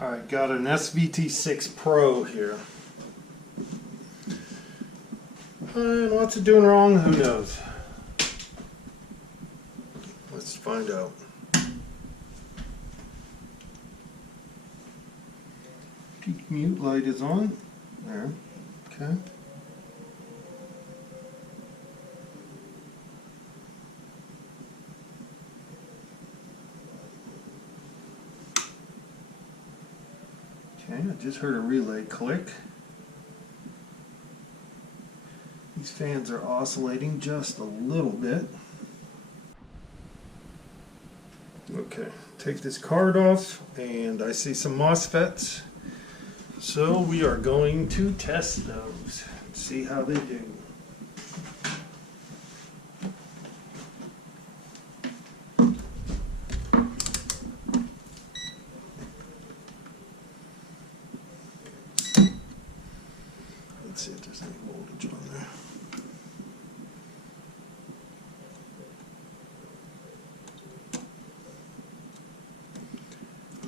Alright, got an SVT6PRO here. And what's it doing wrong? Who knows? Let's find out. Peak mute light is on. There. Okay. Okay, I just heard a relay click. These fans are oscillating just a little bit. Okay, take this card off and I see some MOSFETs. So we are going to test those, see how they do. Let's see if there's any voltage on there.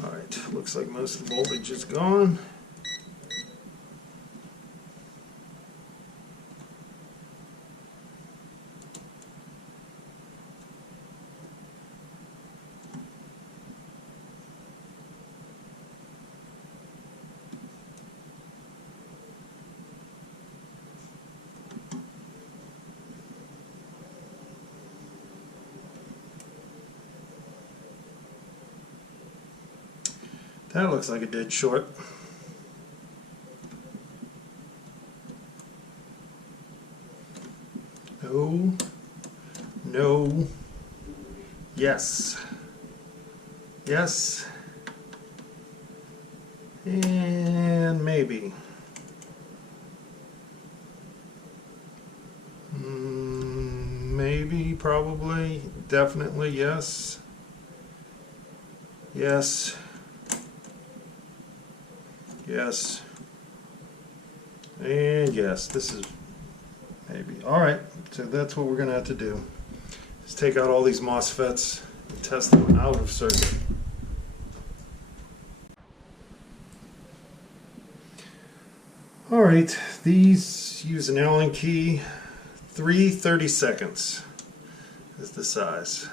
Alright, looks like most of the voltage is gone. That looks like a dead short. No. No. Yes. Yes. And maybe. Maybe, probably, definitely, yes. Yes. Yes. And yes, this is maybe. Alright, so that's what we're going to have to do. Is take out all these MOSFETs and test them out of circuit. Alright, these use an Allen key. 3/32 is the size.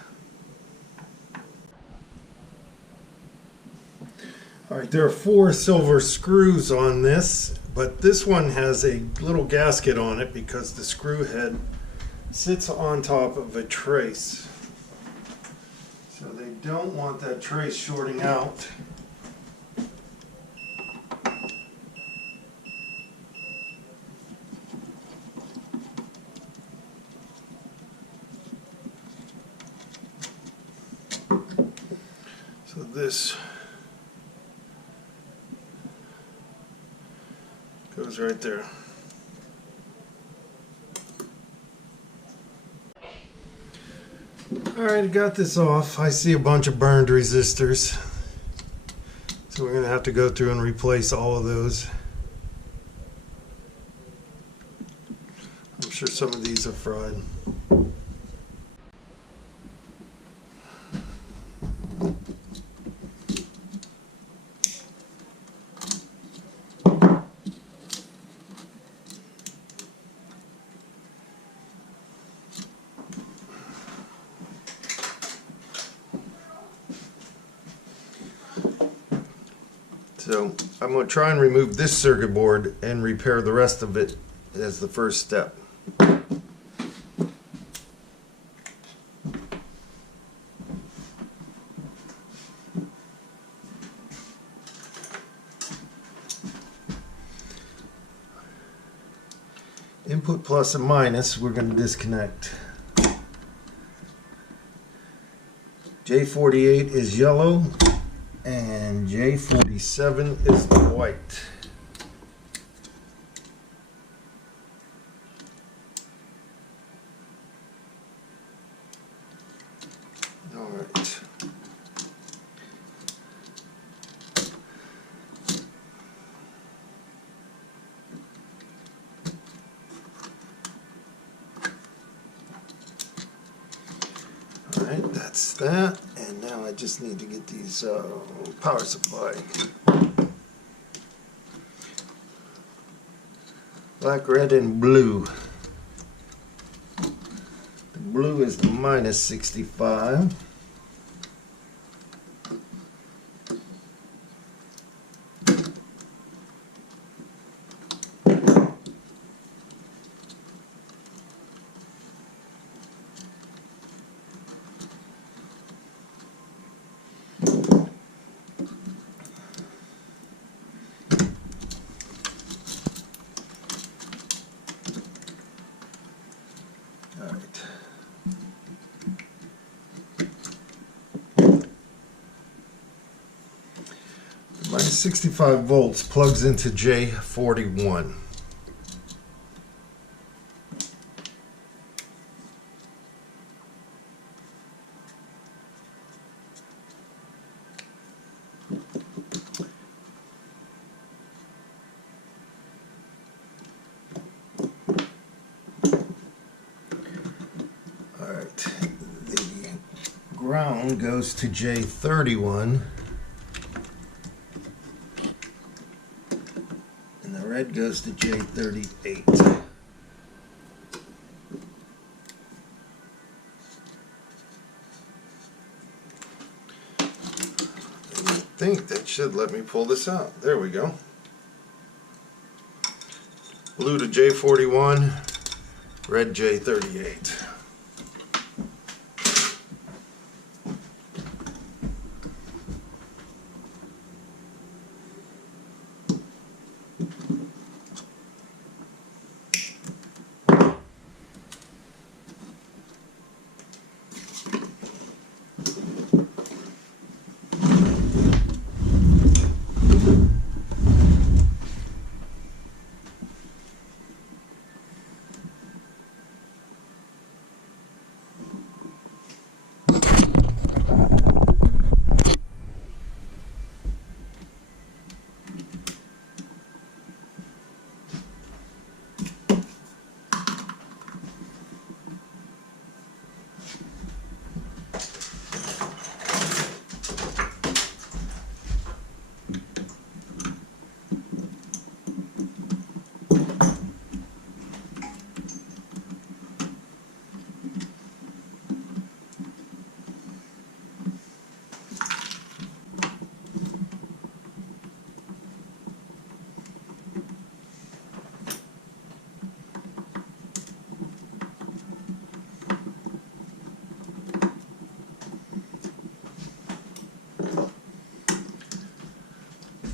Alright, there are 4 silver screws on this, but this one has a little gasket on it because the screw head sits on top of a trace. So they don't want that trace shorting out. So this goes right there. Alright, I got this off. I see a bunch of burned resistors. So we're going to have to go through and replace all of those. I'm sure some of these are fried. So I'm going to try and remove this circuit board and repair the rest of it as the first step. Input plus and minus we're going to disconnect. J48 is yellow and J47 is the white. All right. Alright, that's that, and now I just need to get these power supply Black, red, and blue. The blue is the minus 65. Minus 65 volts plugs into J41. Alright, the ground goes to J31. Red goes to J38. I think that should let me pull this out. There we go. Blue to J41, red J38.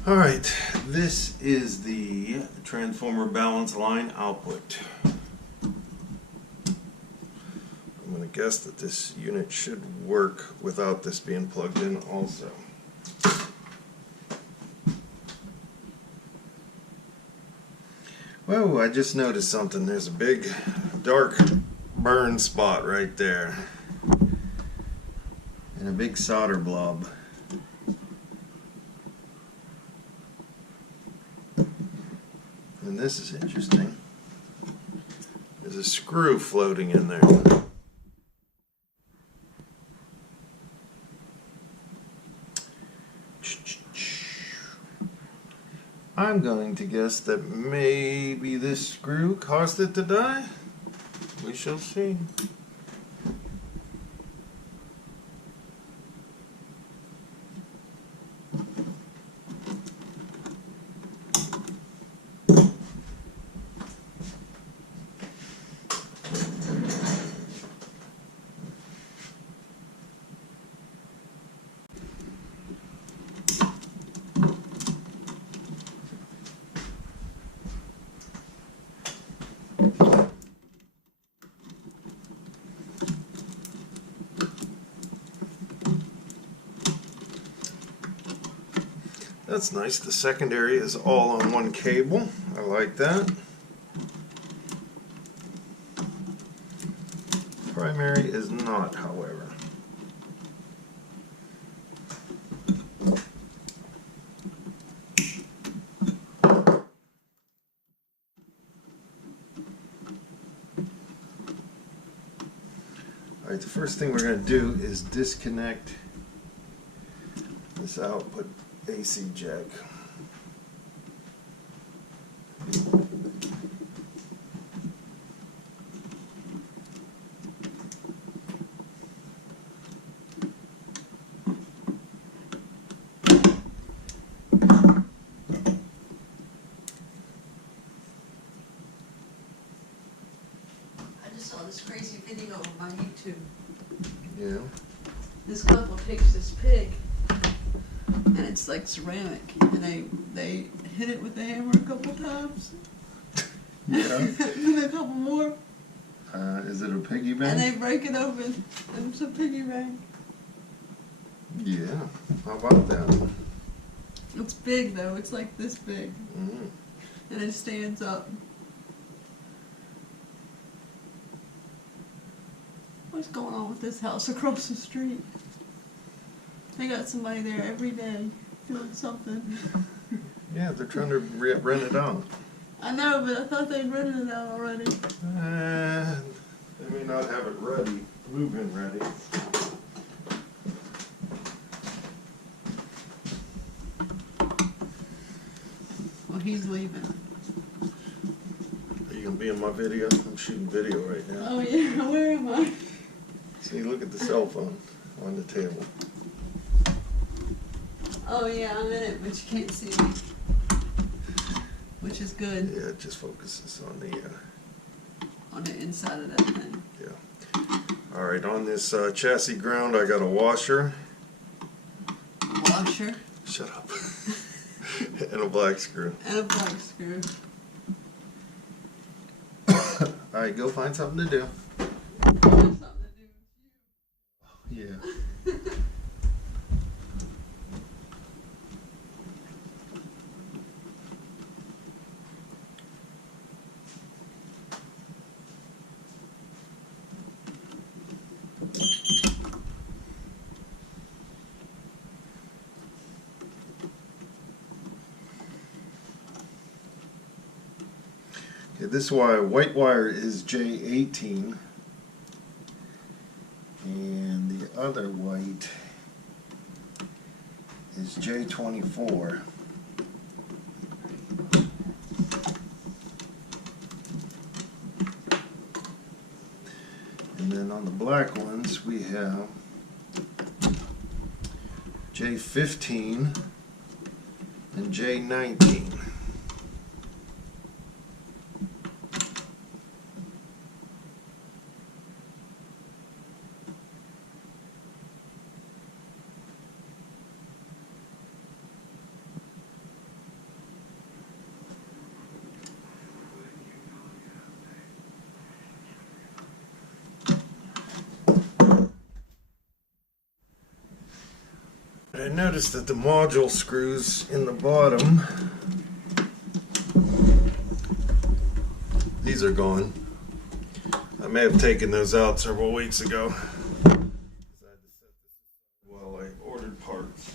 Alright, this is the transformer balance line output. I'm going to guess that this unit should work without this being plugged in also. Whoa, I just noticed something. There's a big dark burn spot right there. And a big solder blob. And this is interesting. There's a screw floating in there. I'm going to guess that maybe this screw caused it to die. We shall see. That's nice. The secondary is all on one cable. I like that. Primary is not, however. Alright, the first thing we're going to do is disconnect this output AC jack. this crazy video on my YouTube. Yeah. This couple takes this pig, and it's like ceramic, and they hit it with the hammer a couple times. Yeah. And then a couple more. Is it a piggy bank? And they break it open, and it's a piggy bank. Yeah. How about that? It's big though. It's like this big, Mm. and it stands up. What's going on with this house across the street? They got somebody there every day doing something. Yeah, they're trying to rent it out. I know, but I thought they'd rented it out already. They may not have it ready, move-in ready. Well, he's leaving. Are you gonna be in my video? I'm shooting video right now. Oh yeah, where am I? See, look at the cell phone on the table. Oh yeah, I'm in it, but you can't see me. Which is good. Yeah, it just focuses on the Inside of that thing. yeah. All right, on this chassis ground, I got a washer. Washer. Shut up. And a black screw. And a black screw. All right, go find something to do. Something to do with you. Yeah. Okay, this white wire is J18, and the other white is J24. And then on the black ones we have J15 and J19. I noticed that the module screws in the bottom, these are gone. I may have taken those out several weeks ago. Well, I ordered parts.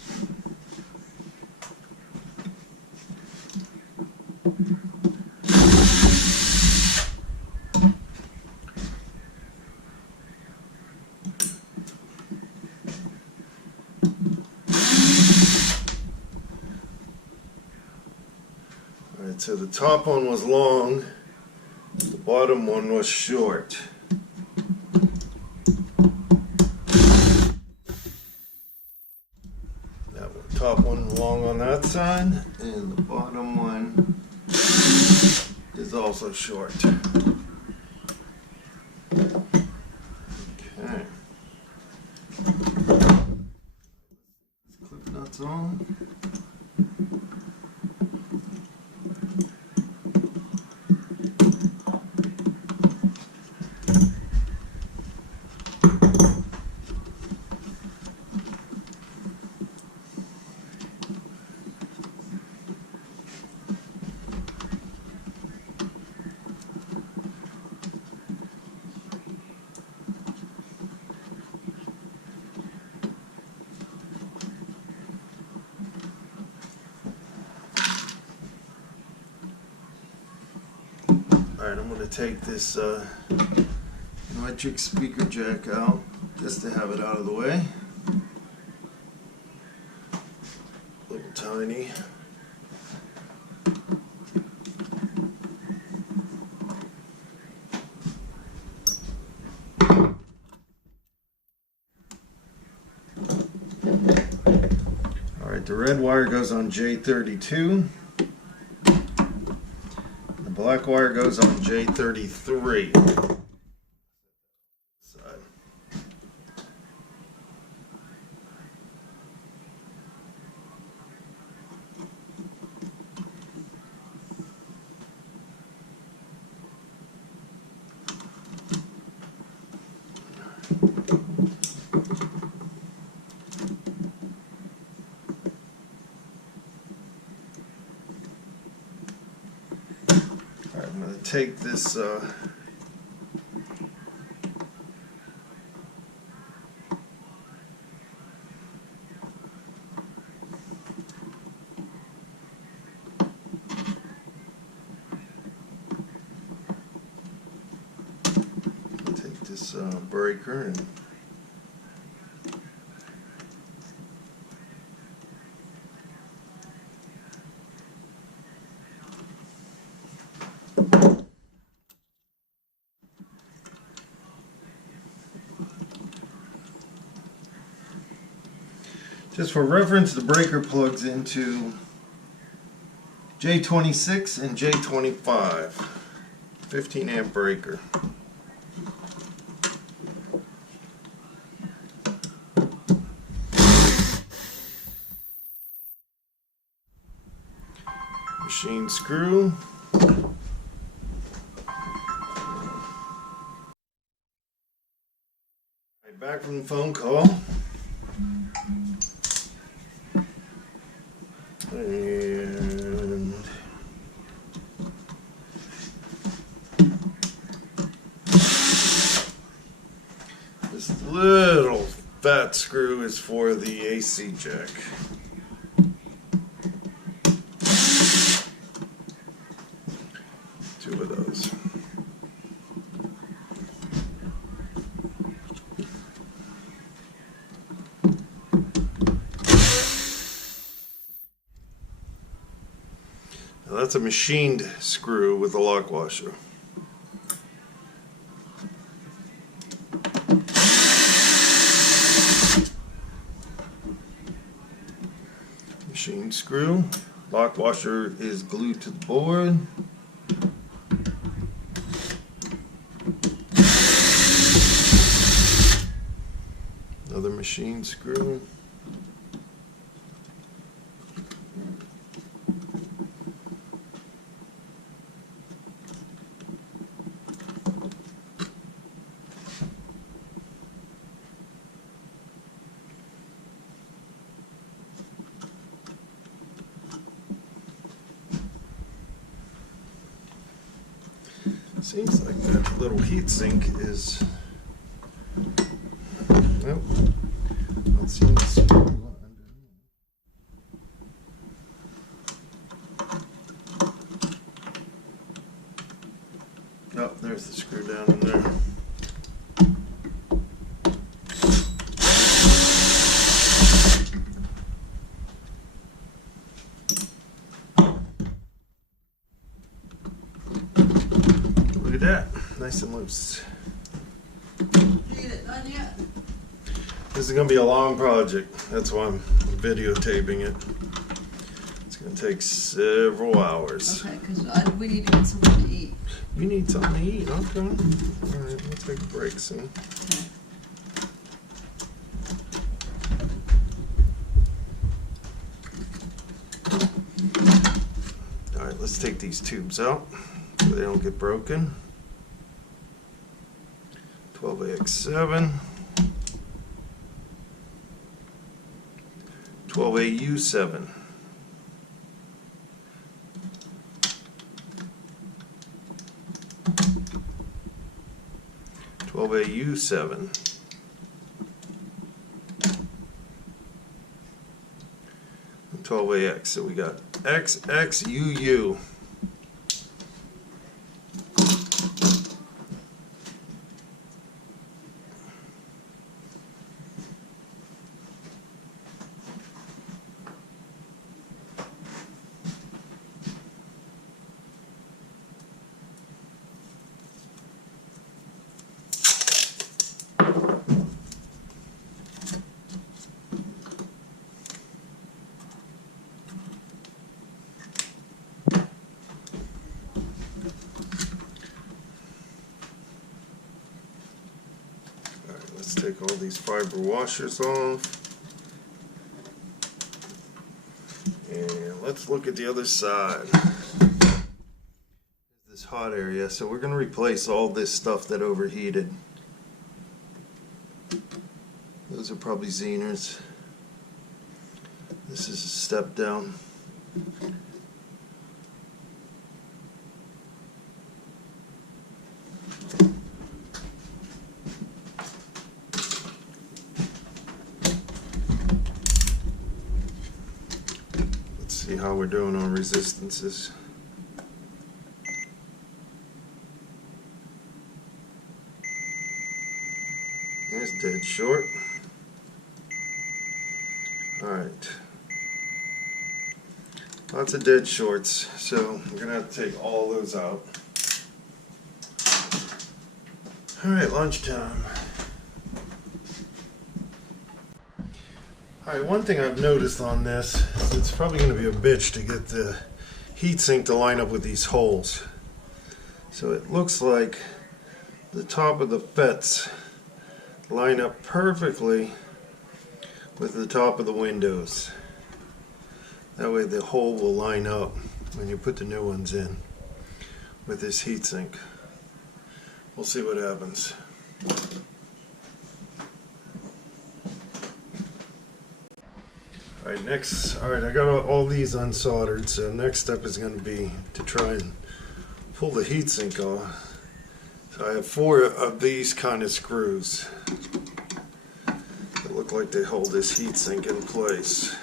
Alright, so the top one was long, the bottom one was short. That one, top one long on that side, and the bottom one is also short. Okay. Clip nuts on. Alright, I'm going to take this electric speaker jack out just to have it out of the way. Little tiny. Alright, the red wire goes on J32. Black wire goes on J33. Alright, I'm going to take this breaker and just for reference, the breaker plugs into J26 and J25, 15 amp breaker. Machine screw. Right, back from the phone call. And this little fat screw is for the AC jack. Two of those. Now that's a machined screw with a lock washer. Machined screw. Lock washer is glued to the board. Another machine screw. Seems like that little heatsink is, nope, don't seem to screw underneath. Oh, there's the screw down in there. Look at that, nice and loose. Did you get it done yet? This is going to be a long project. That's why I'm videotaping it. It's going to take several hours. Okay, because we need to get something to eat. You need something to eat, okay. Alright, we'll take a break soon. Okay. Alright, let's take these tubes out so they don't get broken. 12AX7. 12AU7. 12AU7. 12AX. So we got XXUU. Let's take all these fiber washers off. And let's look at the other side. This hot area. So we're going to replace all this stuff that overheated. probably zeners. This is a step down. Let's see how we're doing on resistances. There's dead short. Alright. Lots of dead shorts, so we're going to have to take all those out. Alright, lunchtime. Alright, one thing I've noticed on this is it's probably going to be a bitch to get the heatsink to line up with these holes. So it looks like the top of the FETs line up perfectly with the top of the windows. That way the hole will line up when you put the new ones in with this heatsink. We'll see what happens. Alright, I got all these unsoldered, so next step is going to be to try and pull the heatsink off. So I have 4 of these kind of screws that look like they hold this heatsink in place.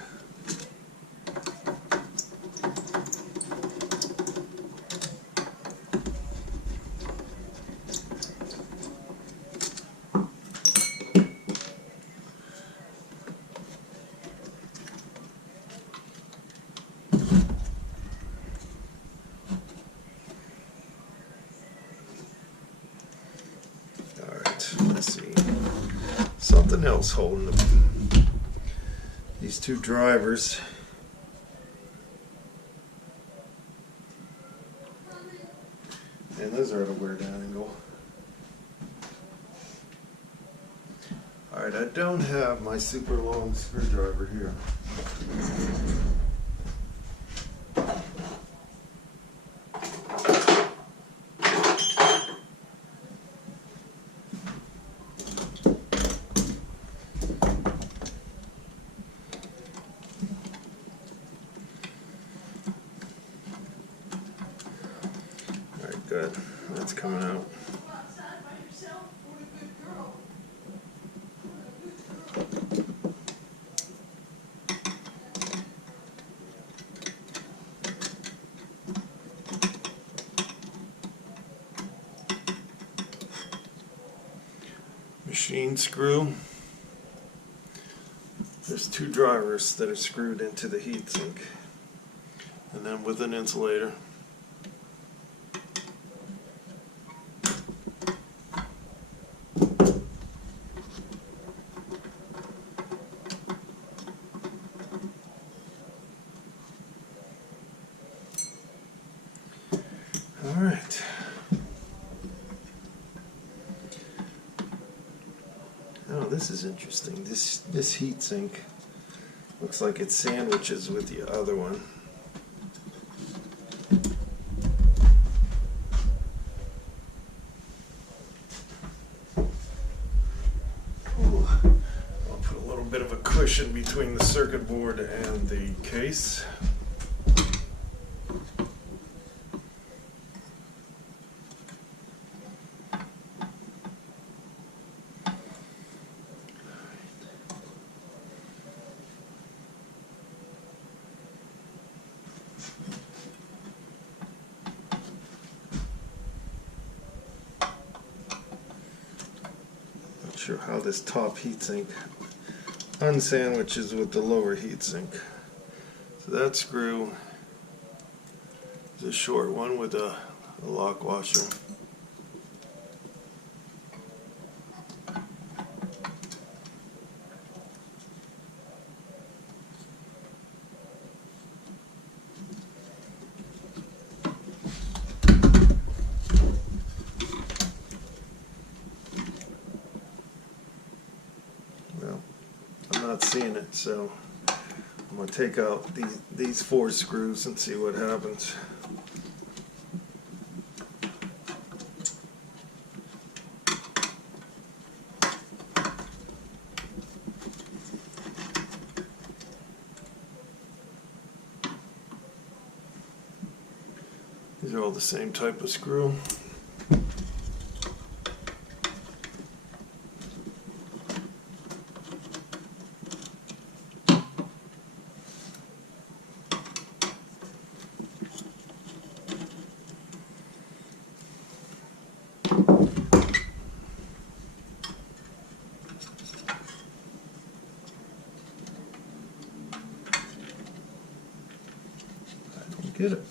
Let's see, something else holding these 2 drivers. And those are at a weird angle. Alright, I don't have my super long screwdriver here. Good. That's coming out. Machine screw. There's 2 drivers that are screwed into the heatsink, and then with an insulator. Alright. Oh, this is interesting. This heatsink looks like it sandwiches with the other one. Ooh. I'll put a little bit of a cushion between the circuit board and the case. Sure how this top heatsink unsandwiches with the lower heatsink. So that screw is a short one with a lock washer. Not seeing it, so I'm going to take out these 4 screws and see what happens. These are all the same type of screw. Get it.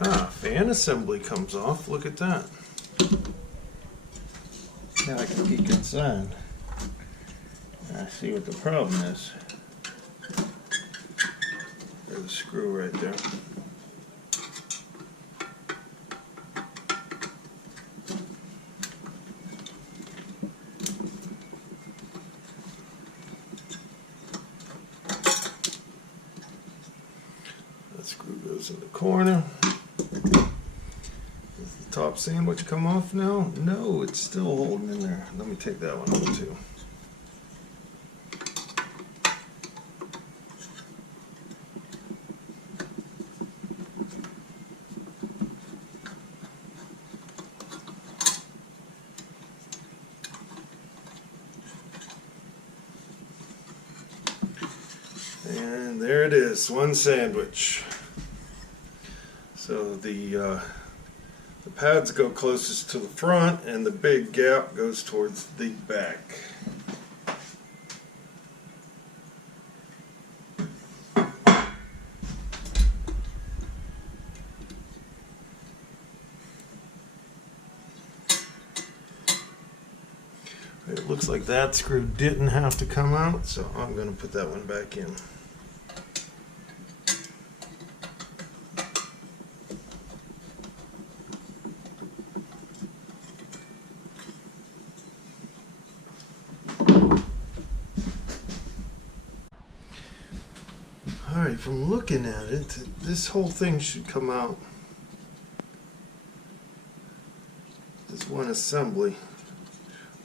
Ah, fan assembly comes off. Look at that. Now I can peek inside. I see what the problem is. There's a screw right there. That screw goes in the corner. Top sandwich come off now? No, it's still holding in there. Let me take that one off too. And there it is, one sandwich. So the pads go closest to the front and the big gap goes towards the back. It looks like that screw didn't have to come out, so I'm going to put that one back in. Alright, from looking at it, this whole thing should come out as one assembly.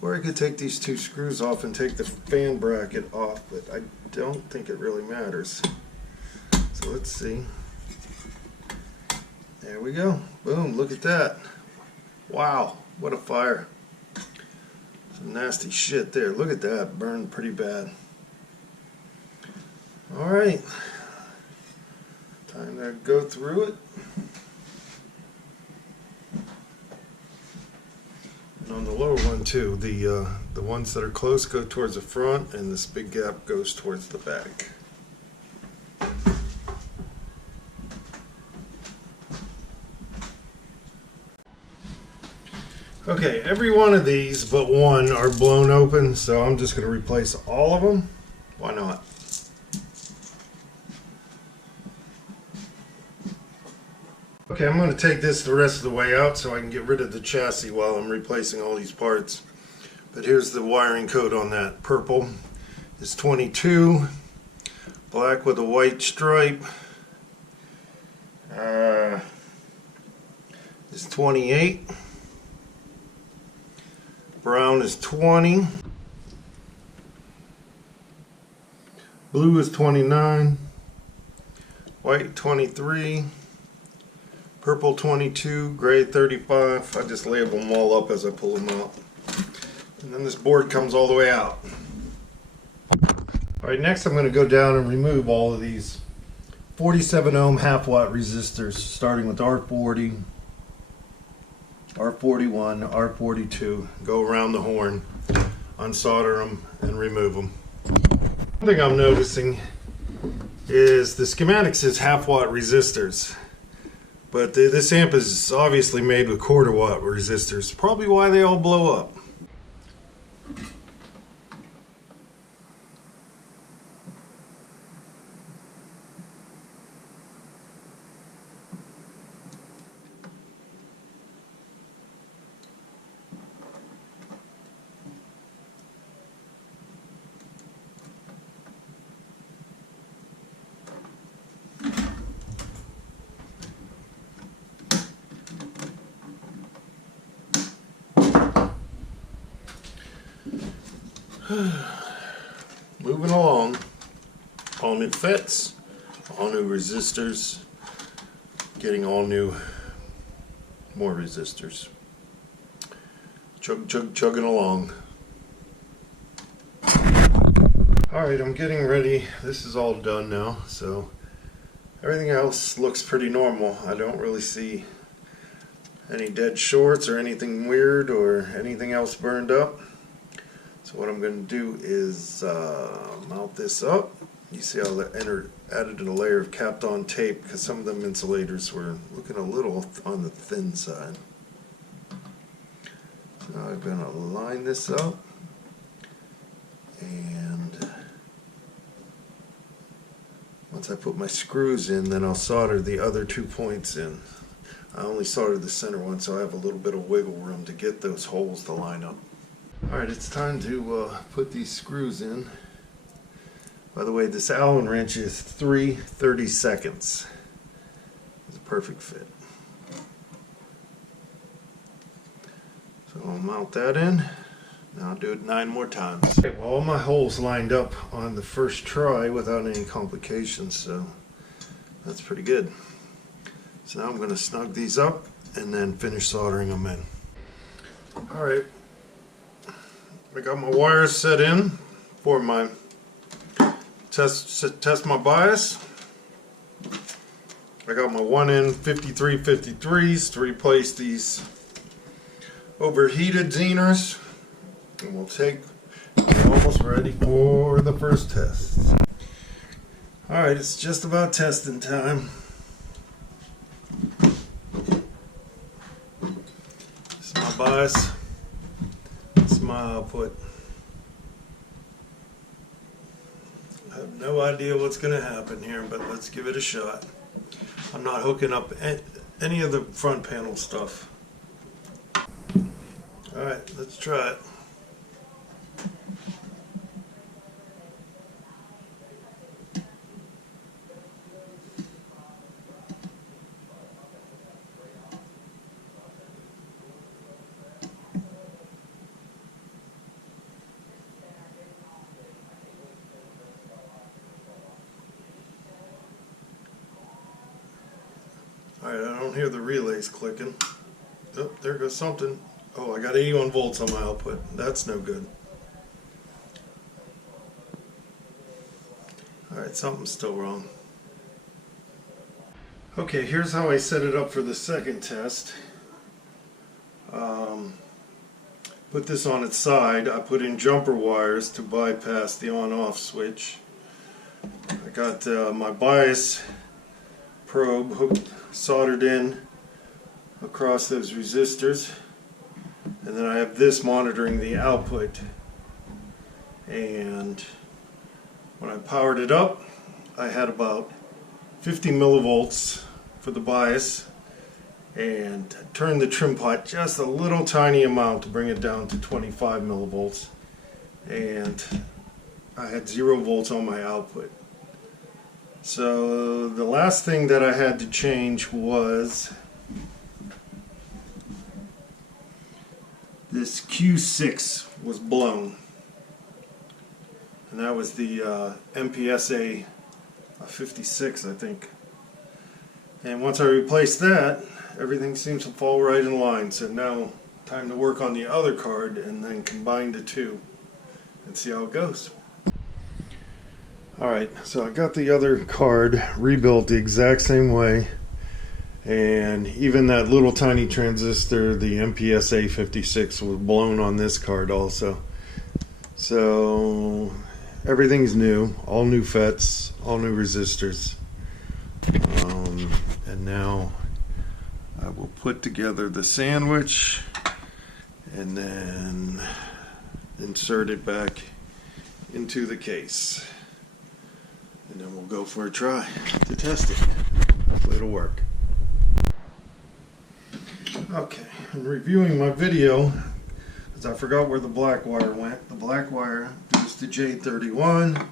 Or I could take these two screws off and take the fan bracket off, but I don't think it really matters. So let's see. There we go. Boom, look at that. Wow, what a fire. Some nasty shit there. Look at that, burned pretty bad. Alright. Time to go through it. And on the lower one too, the ones that are close go towards the front and this big gap goes towards the back. Okay, every one of these but one are blown open, so I'm just going to replace all of them. Why not? Okay, I'm going to take this the rest of the way out so I can get rid of the chassis while I'm replacing all these parts. But here's the wiring code on that. Purple is 22, black with a white stripe is 28, brown is 20, blue is 29, white 23, purple 22, gray 35. I just label them all up as I pull them out. And then this board comes all the way out. Alright, next I'm going to go down and remove all of these 47 ohm half watt resistors, starting with R40, R41, R42. Go around the horn, unsolder them, and remove them. One thing I'm noticing is the schematic says half watt resistors. But this amp is obviously made with quarter watt resistors, probably why they all blow up. Moving along. All new FETs, all new resistors, getting all new, more resistors. Chugging along. Alright, I'm getting ready. This is all done now, so everything else looks pretty normal. I don't really see any dead shorts or anything weird or anything else burned up. So what I'm going to do is mount this up. You see I added a layer of capped on tape because some of them insulators were looking a little on the thin side. So I'm going to line this up, and once I put my screws in, then I'll solder the other 2 points in. I only soldered the center one, so I have a little bit of wiggle room to get those holes to line up. Alright, it's time to put these screws in. By the way, this Allen wrench is 3/32. It's a perfect fit. So I'll mount that in. Now I'll do it 9 more times. Okay, well, all my holes lined up on the first try without any complications, so that's pretty good. So now I'm going to snug these up and then finish soldering them in. Alright, I got my wires set in for my test my bias. I got my 1N 5353s to replace these overheated zeners, and we're almost ready for the first test. Alright, it's just about testing time. This is my bias, this is my output. I have no idea what's going to happen here, but let's give it a shot. I'm not hooking up any of the front panel stuff. Alright, let's try it. Alright, I don't hear the relays clicking. Oh, there goes something. Oh, I got 81 volts on my output. That's no good. Alright, something's still wrong. Okay, here's how I set it up for the second test. Put this on its side. I put in jumper wires to bypass the on-off switch. I got my bias probe soldered in across those resistors, and then I have this monitoring the output. And when I powered it up, I had about 50 millivolts for the bias, and turned the trim pot just a little tiny amount to bring it down to 25 millivolts, and I had 0 volts on my output. So the last thing that I had to change was this Q6 was blown, and that was the MPSA 56, I think. And once I replaced that, everything seems to fall right in line. So now time to work on the other card and then combine the two and see how it goes. Alright, so I got the other card rebuilt the exact same way, and even that little tiny transistor, the MPSA 56, was blown on this card also. So everything's new, all new FETs, all new resistors. And now I will put together the sandwich and then insert it back into the case. And then we'll go for a try to test it. Hopefully it'll work. Okay, I'm reviewing my video because I forgot where the black wire went. The black wire goes to J31,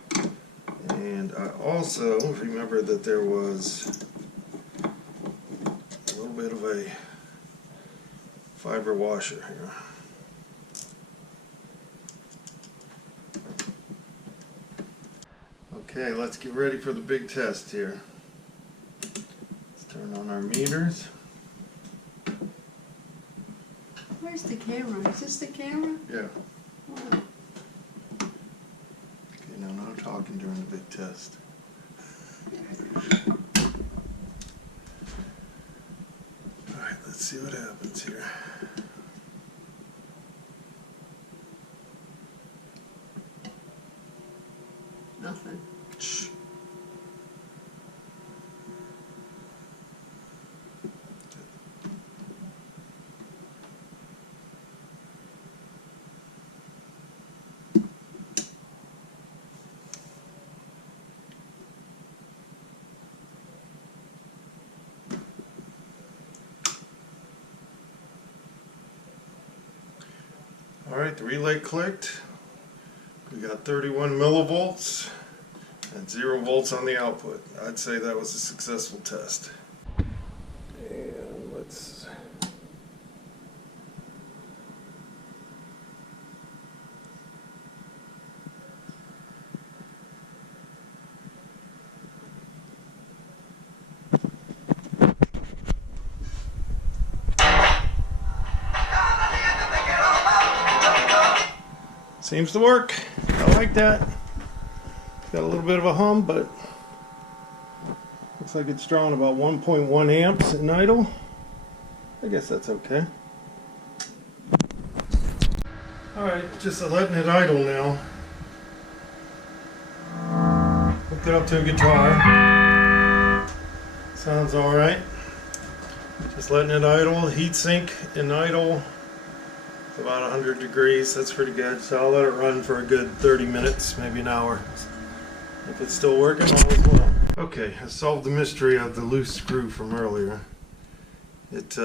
and I also remember that there was a little bit of a fiber washer here. Okay, let's get ready for the big test here. Let's turn on our meters. Where's the camera? Is this the camera? Yeah. Wow. Okay, now no talking during the big test. Alright, let's see what happens here. Nothing. Shh. Alright, the relay clicked. We got 31 millivolts and 0 volts on the output. I'd say that was a successful test. And let's... Seems to work. I like that. Got a little bit of a hum, but looks like it's drawing about 1.1 amps in idle. I guess that's okay. Alright, just letting it idle now. Hooked it up to a guitar. Sounds alright. Just letting it idle. Heatsink in idle. It's about 100 degrees. That's pretty good. So I'll let it run for a good 30 minutes, maybe an hour. If it's still working, all is well. Okay, I solved the mystery of the loose screw from earlier. It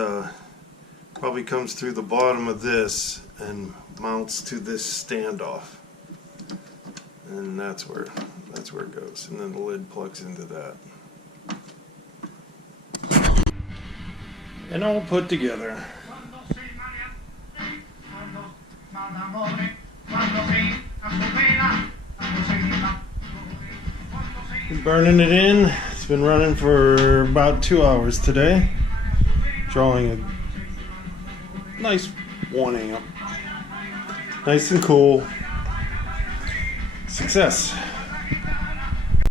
probably comes through the bottom of this and mounts to this standoff, and that's where it goes. And then the lid plugs into that, and all put together. Burning it in. It's been running for about 2 hours today, drawing a nice 1 amp. Nice and cool. Success.